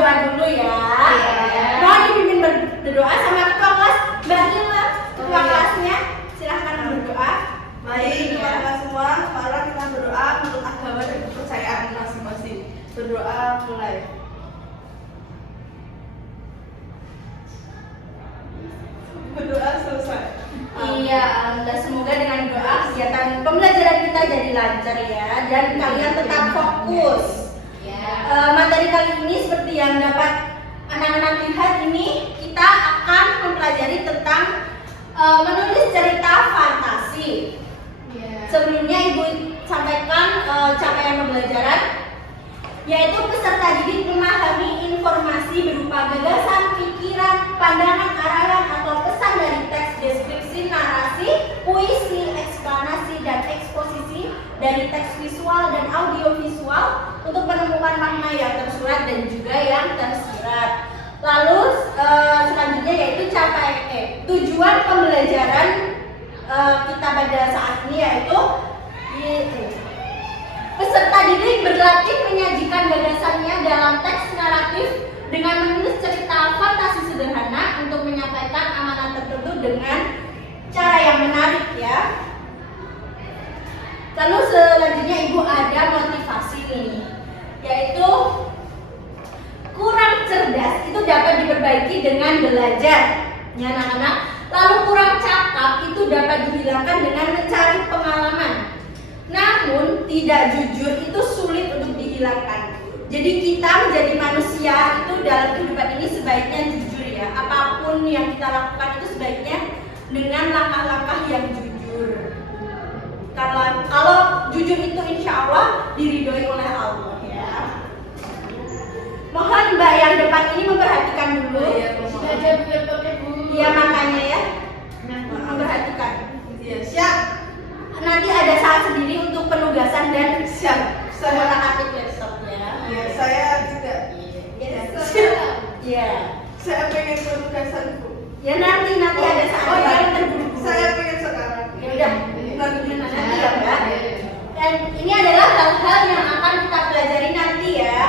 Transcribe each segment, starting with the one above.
berdoa dulu ya. Mohon dipimpin berdoa sama ketua kelas Mbak Ila, ketua kelasnya. Silahkan berdoa. Baik, teman-teman semua, mari kita berdoa menurut agama dan kepercayaan masing-masing. Berdoa mulai. Berdoa selesai. Iya, alhamdulillah, semoga dengan doa kegiatan pembelajaran kita jadi lancar ya, dan kalian tetap fokus. Materi kali ini seperti yang dapat anak-anak lihat ini, kita akan mempelajari tentang menulis cerita fantasi. Sebelumnya Ibu sampaikan capaian pembelajaran, yaitu peserta didik memahami informasi berupa gagasan, pikiran, pandangan, arahan, atau pesan dari teks deskripsi, narasi, puisi, eksplanasi, dan eksposisi dari teks visual dan audiovisual untuk menemukan makna yang tersurat dan juga yang tersirat. Lalu selanjutnya yaitu tujuan pembelajaran kita pada saat ini yaitu peserta didik berlatih menyajikan gagasannya dalam teks naratif dengan menulis cerita fantasi sederhana untuk menyampaikan amanat tertentu dengan cara yang menarik ya. Lalu selanjutnya Ibu ada motivasi nih, yaitu kurang cerdas itu dapat diperbaiki dengan belajar ya anak-anak. Lalu kurang cakap itu dapat dihilangkan dengan mencari pengalaman. Namun tidak jujur itu sulit untuk dihilangkan. Jadi kita menjadi manusia itu dalam kehidupan ini sebaiknya jujur ya. Apapun yang kita lakukan itu sebaiknya dengan langkah-langkah yang jujur. Kalau jujur itu insya Allah diridhoi oleh Allah ya. Mohon Mbak yang depan ini memperhatikan dulu. Iya makanya ya. Memperhatikan. Iya, siap. Nanti ada saat sendiri untuk penugasan dan Siap. saya atik laptopnya. Iya, saya juga. Iya. Saya pengen penugasan, Bu. Ya nanti ada saat yang terburu-buru. Saya pengen sekarang. Ya udah. Nanti ya Mbak. Dan ini adalah hal-hal yang akan kita pelajari nanti ya.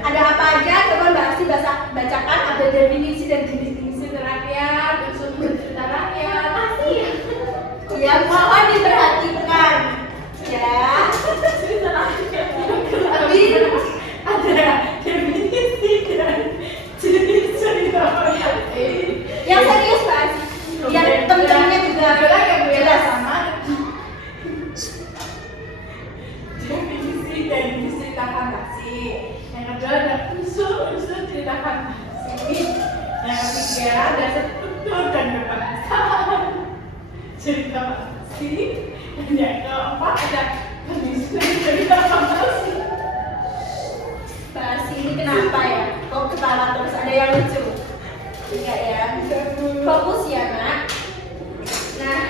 Ada apa aja? Coba Mbak Aksi bacakan. Ada definisi dan jenis-jenis rakyat, unsur cerita rakyat. Pasti ya. Ya mohon diperhatikan ya. Tapi ada definisi dan jenis cerita rakyat. Yang serius Mbak Aksi. Biar teman-temannya juga jelas. Definisi dan jenis cerita fantasi. Yang kedua ada unsur cerita fantasi. Yang ketiga ada struktur dan kebahasan cerita fantasi. Dan yang keempat ada penyusunan cerita fantasi. Bahas ini kenapa ya? Kok ketawa terus? Ada yang lucu? Enggak ya? Fokus ya nak. Nah,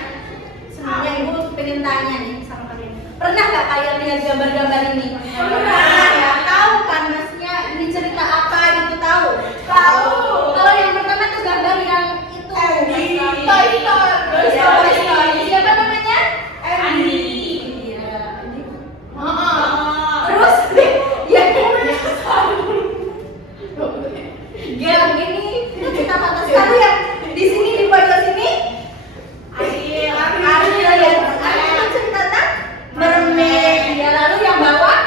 sebenarnya Ibu pengen tanya nih sama kalian. Pernah nggak kalian lihat gambar-gambar ini? Pernah ya? Tahu kan maksudnya ini cerita apa gitu tahu? Tahu. Kalau yang pertama tuh gambar yang itu. Toy Story. Siapa namanya? Andy. Iya. Terus ya yang ini itu cerita fantasi. Lalu yang di sini di pojok sini Ariel ya. Ariel cerita tentang mermaid. Ya lalu yang bawah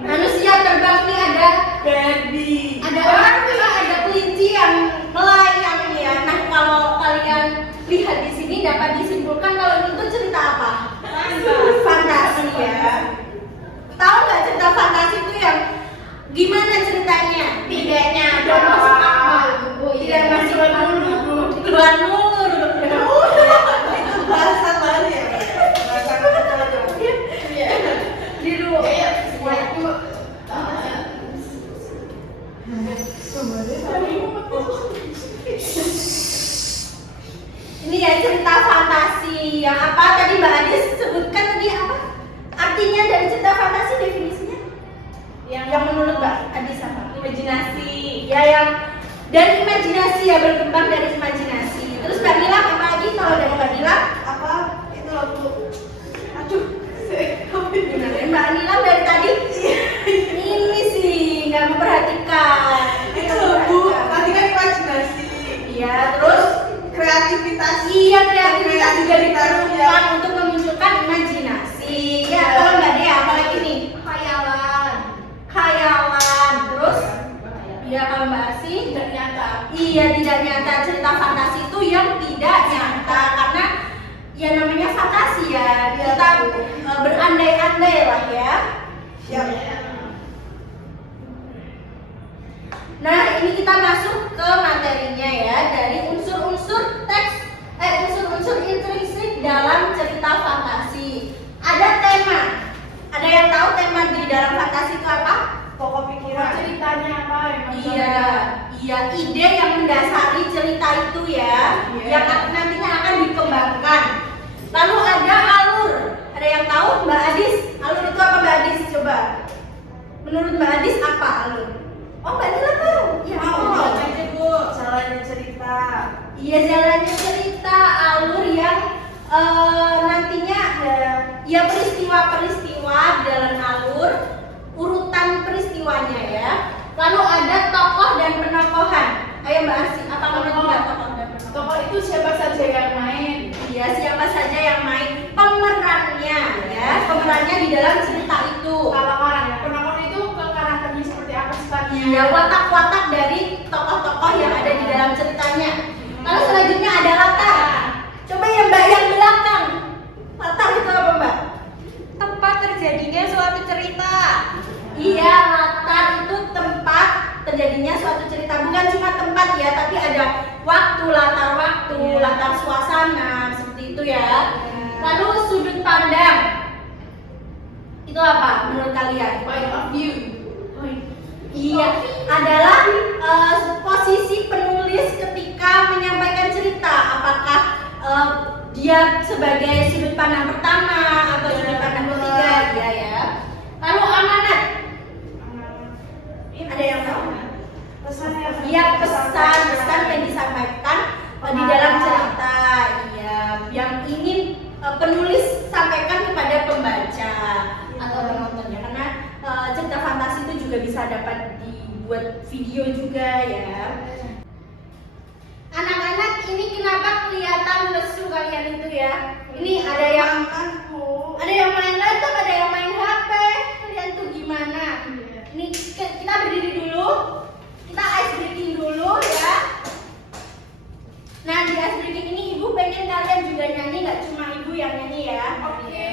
manusia terbang ini ada Baby. ada orang bilang ada kelinci yang melayang ya. Nah kalau kalian lihat di sini dapat disimpulkan kalau itu cerita apa? Fantasi ya. Tahu nggak cerita fantasi itu yang gimana ceritanya? Tidaknya ada masuk akal. Tidak masuk keluar nur. Itu bahasa baru ya? Bahasa baru. Di luar. Ini ya cerita fantasi yang apa tadi Mbak Adis sebutkan tadi apa? Artinya dari cerita fantasi definisinya? Yang menurut Mbak Adis apa? Imajinasi. Ya yang dari imajinasi ya, berkembang dari imajinasi. Terus Mbak Nila apa lagi kalau dari Mbak Nila? Apa? Itu lagu. Aduh. Mbak Nila dari tadi ini sih nggak memperhatikan dia tidak nyata, cerita fantasi itu yang tidak nyata, karena ya namanya fantasi ya, kita berandai-andai lah ya. Nah, ini kita masuk ke materinya ya, dari unsur-unsur teks, unsur-unsur intrinsik dalam cerita fantasi. Ada tema. Ada yang tahu tema di dalam fantasi itu apa? Pokok pikiran. Ceritanya apa ya? Iya, ide yang mendasari cerita itu ya, yang nantinya akan dikembangkan. Lalu ada alur. Ada yang tahu, Mbak Adis? Alur itu apa, Mbak Adis? Coba. Menurut Mbak Adis apa alur? Oh, Mbak Dila tahu. Ya, aja Bu, jalannya cerita. Iya, jalannya cerita, alur yang nantinya ya peristiwa-peristiwa di dalam alur, urutan peristiwanya ya. Lalu ada tokoh dan penokohan. Ayo Mbak Asi, apa menurut Mbak tokoh dan penokohan? Tokoh itu siapa saja yang main? Iya, siapa saja yang main, pemerannya ya, pemerannya di dalam cerita itu. Kalau penonton itu ke karakternya seperti apa sifatnya? Iya, watak-watak dari tokoh-tokoh yang ada di dalam ceritanya. Lalu selanjutnya ada latar. Coba ya Mbak yang belakang. Latar itu apa Mbak? Tempat terjadinya suatu cerita. Iya, latar itu tempat terjadinya suatu cerita. Bukan cuma tempat ya, tapi ada waktu, latar suasana, seperti itu ya. Lalu sudut pandang. Itu apa menurut kalian? Point of view. Iya, adalah posisi penulis ketika menyampaikan cerita. Apakah dia sebagai sudut pandang pertama atau sudut pandang ketiga? Iya ya. Lalu amanat. Ada yang tahu? Iya, pesan yang disampaikan di dalam cerita. Iya, yang ingin penulis sampaikan kepada pembaca atau penontonnya. Karena cerita fantasi itu juga bisa dapat dibuat video juga ya. Anak-anak, ini kenapa kelihatan lesu kalian itu ya? Ini ada yang main laptop, ada yang main HP. Kalian tuh gimana? Ini kita berdiri dulu, kita ice breaking dulu ya. Nah, di ice breaking ini ibu pengen kalian juga nyanyi, nggak cuma ibu yang nyanyi ya. Oke.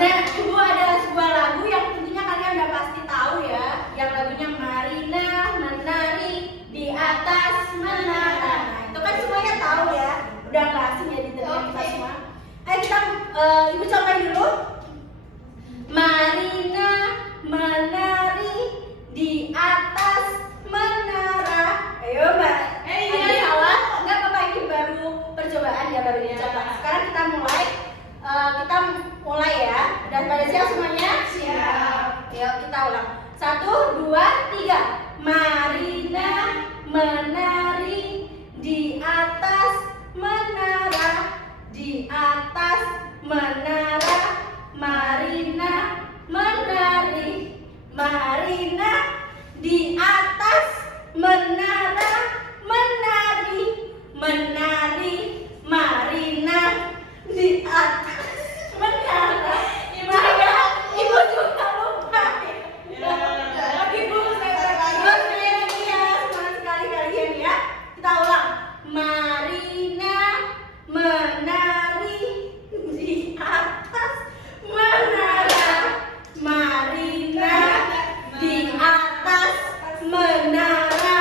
Nah, ibu ada sebuah lagu yang tentunya kalian udah pasti tahu ya, yang lagunya Marina menari di atas menara. Nah, itu kan semuanya tahu ya, udah nggak asing ya di telinga kita semua. Ayo kita, ibu cobain dulu. Marina menari di atas menara. Ayo Mbak. Ada salah? Enggak apa-apa, ini baru percobaan ya, baru dicoba. Sekarang kita mulai ya. Dan pada siap semuanya? Siap. Yuk kita ulang. 1, 2, 3. Marina menari di atas menara, di atas menara. Marina menari, Marina di atas menara, menari, menari, Marina di atas menara. Ibu juga lupa. Ibu saya Semangat sekali kalian ya. Kita ulang. Marina menari di atas menara, Marina di atas menara,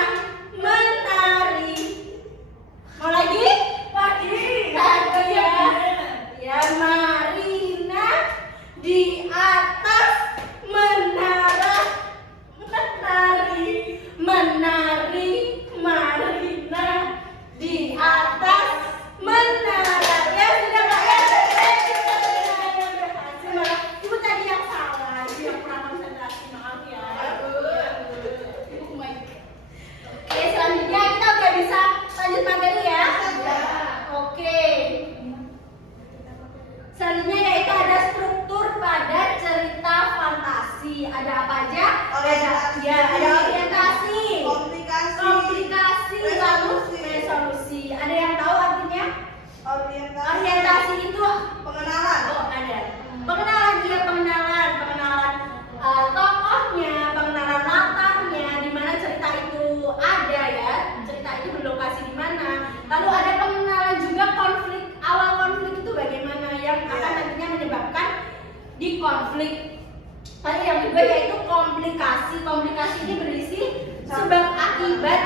Komplikasi ini berisi sebab akibat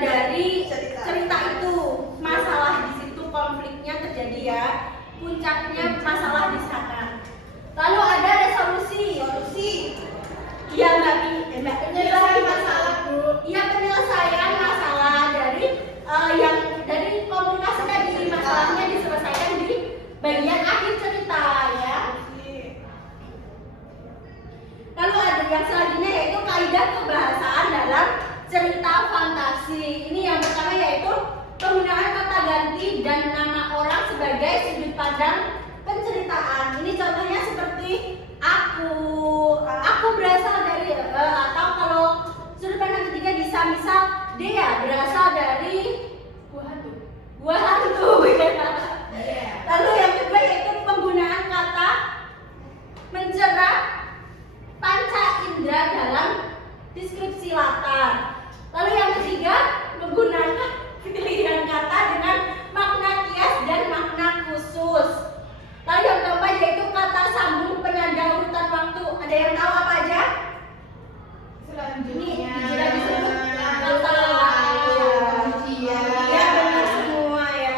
dari cerita itu. Masalah di situ, konfliknya terjadi ya. Puncaknya masalah di sana. Lalu ada resolusi. Iya Mbak, penyelesaian masalah Bu. Iya, penyelesaian masalah dari yang dari komplikasi tadi, masalahnya diselesaikan di bagian akhir cerita ya. Lalu ada yang selanjutnya yaitu kaidah kebahasaan dalam cerita fantasi. Ini yang pertama yaitu penggunaan kata ganti dan nama orang sebagai sudut pandang penceritaan. Ini contohnya seperti aku berasal dari atau kalau sudut pandang ketiga bisa misal dia berasal dari buah hantu. Lalu yang kedua yaitu penggunaan kata mencerah panca indera dalam deskripsi latar. Lalu yang ketiga menggunakan pilihan kata dengan makna kias dan makna khusus. Lalu yang keempat yaitu kata sambung penanda urutan waktu. Ada yang tahu apa aja? Ini sudah disebut kata ya, benar semua ya.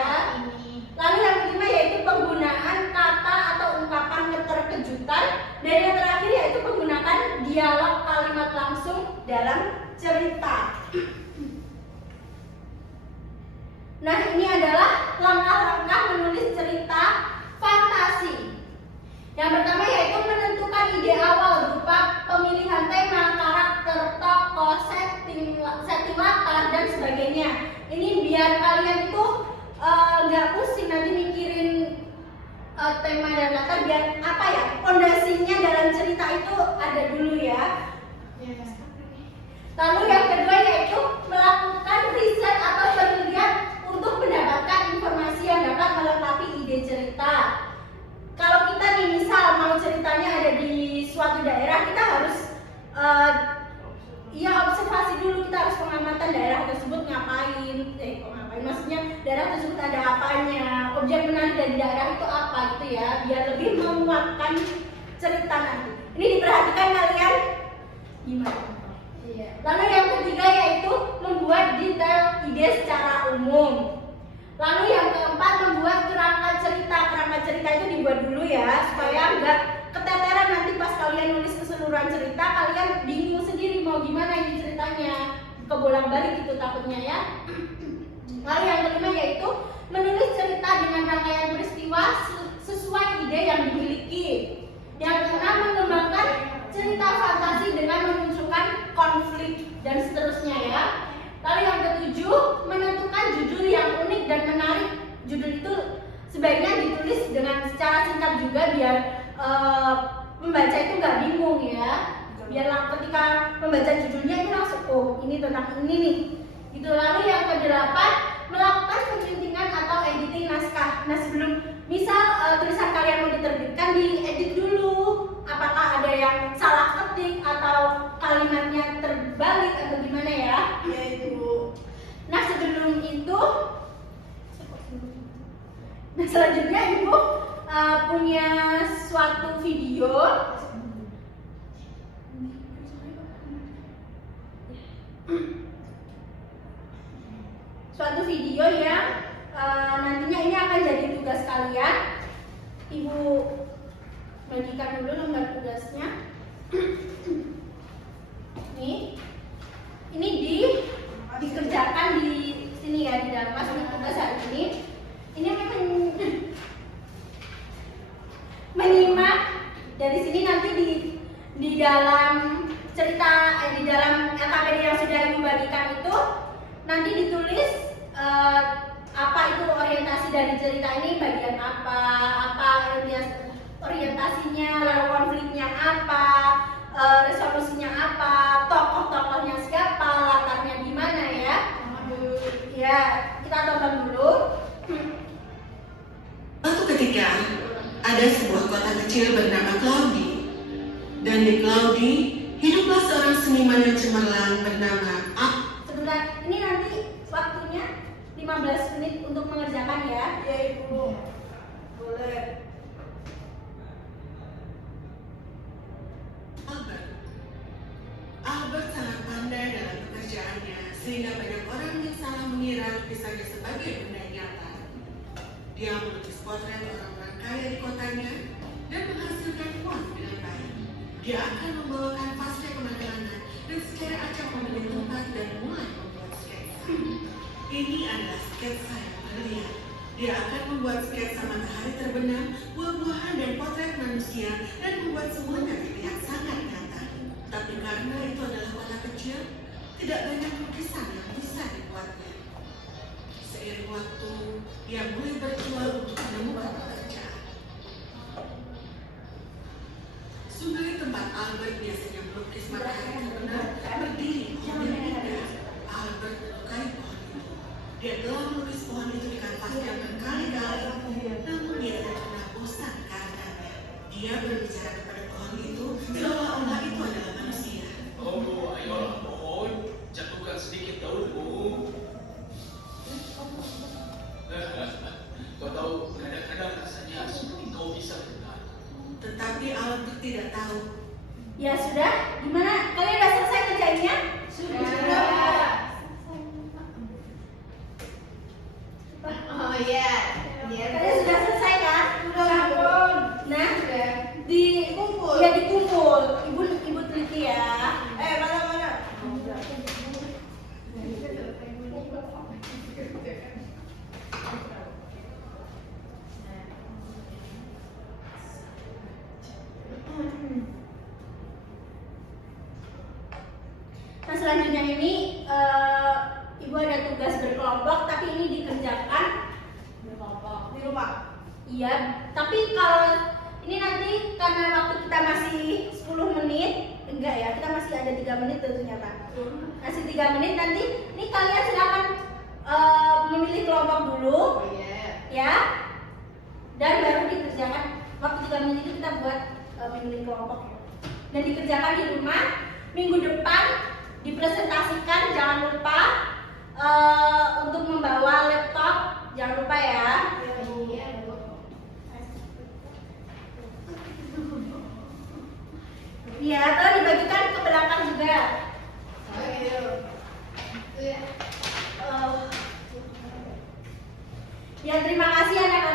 Lalu yang kelima yaitu penggunaan kata atau ungkapan keterkejutan. Dan yang terakhir yaitu menggunakan dialog kalimat langsung dalam cerita. Nah, ini adalah langkah-langkah menulis cerita fantasi. Yang pertama yaitu menentukan ide awal berupa pemilihan tema, karakter, tokoh, setting latar dan sebagainya. Ini biar kalian itu nggak pusing nanti mikirin tema dan latar, biar apa ya, fondasinya dalam cerita itu ada dulu ya. Lalu yang kedua yaitu melakukan riset atau penelitian untuk mendapatkan informasi yang dapat melengkapi ide cerita. Kalau kita nih misal mau ceritanya ada di suatu daerah, kita harus observasi dulu, kita harus pengamatan daerah tersebut ngapain, maksudnya daerah tersebut ada apanya, objek menarik dari daerah itu apa gitu ya, biar lebih menguatkan cerita nanti. Ini diperhatikan kalian gimana? Lalu yang ketiga yaitu membuat detail ide secara umum. Lalu yang keempat membuat kerangka cerita. Kerangka cerita itu dibuat dulu ya, supaya enggak keteteran nanti pas kalian nulis keseluruhan cerita, kalian bingung sendiri mau gimana ini ceritanya, kebolak-balik gitu takutnya ya. Lalu yang kelima yaitu menulis cerita dengan rangkaian peristiwa sesuai ide yang dimiliki. Yang keenam mengembangkan cerita fantasi dengan memunculkan konflik dan seterusnya ya. Lalu yang ketujuh menentukan judul yang unik dan menarik. Judul itu sebaiknya ditulis dengan secara singkat juga biar pembaca itu nggak bingung ya. Biar ketika membaca judulnya itu langsung ini tentang ini nih. Gitu. Lalu yang kedelapan melakukan printingan atau editing naskah. Nah sebelum misal tulisan kalian mau diterbitkan, diedit dulu. Apakah ada yang salah ketik atau kalimatnya terbalik atau gimana ya? Ya itu. Nah sebelum itu, selanjutnya ibu punya suatu video. Suatu video yang nantinya ini akan jadi tugas kalian. Ibu bagikan dulu lembar tugasnya. Ini dikerjakan di sini ya, di dalam pas tugas hari ini. Ini menyimak dari sini nanti di dalam cerita di dalam LKPD yang sudah ibu bagikan itu nanti ditulis apa itu orientasi dari cerita ini, bagian apa orientasinya, lalu konfliknya apa, resolusinya apa, tokoh-tokohnya siapa, latarnya gimana ya. Ya, kita tonton dulu. Suatu ketika ada sebuah kota kecil bernama Cloudy. Dan di Cloudy hiduplah seorang seniman yang cemerlang bernama Sebentar, ini nanti waktunya 15 menit untuk mengerjakan ya. Ya ibu, boleh. Albert mengira lukisannya sebagai benda nyata. Dia melukis potret orang-orang kaya di kotanya dan menghasilkan uang dengan baik. Dia akan membawa kanvasnya kemana-mana dan secara acak memilih tempat dan mulai membuat sketsa. Ini adalah sketsa yang brilian. Dia akan membuat sketsa matahari terbenam, buah-buahan dan potret manusia dan membuat semuanya terlihat sangat nyata. Tapi karena itu adalah kota kecil, tidak banyak lukisan yang bisa dibuatnya. Seiring waktu, dia mulai berjuang untuk menemukan pekerjaan. Sungai tempat Albert biasanya melukis matahari terbenam berdiri di yang indah. Albert menyukai pohon itu. Dia telah melukis pohon itu di kanvasnya berkali-kali, namun dia tidak pernah bosan karenanya. Dia berbicara kepada pohon itu seolah-olah itu adalah manusia. Oh, ayolah pohon, jatuhkan sedikit daunmu. Kau tahu, kadang-kadang rasanya seperti kau bisa berenang. Tetapi Albert tidak tahu. Ya sudah, gimana? Kalian udah selesai kerjanya? Sudah. Oh iya. Kalian sudah selesai kan? Sudah. Nah, Sudah. dikumpul. Ya dikumpul. Ibu teliti ya. Mana? Nah selanjutnya ini ibu ada tugas berkelompok, tapi ini dikerjakan Di rumah. iya. Tapi kalau ini nanti karena waktu kita masih 10 menit, enggak ya, kita masih ada 3 menit tentunya Pak. Masih 3 menit nanti, ini kalian silakan memilih kelompok dulu, Oh iya. ya. Dan baru dikerjakan waktu 3 menit itu kita buat memilih kelompok ya. Dan dikerjakan di rumah. Minggu depan dipresentasikan, jangan lupa untuk membawa laptop, jangan lupa ya. Iya. Iya, atau dibagikan ke belakang juga. Oh iya. Ya terima kasih anak-anak.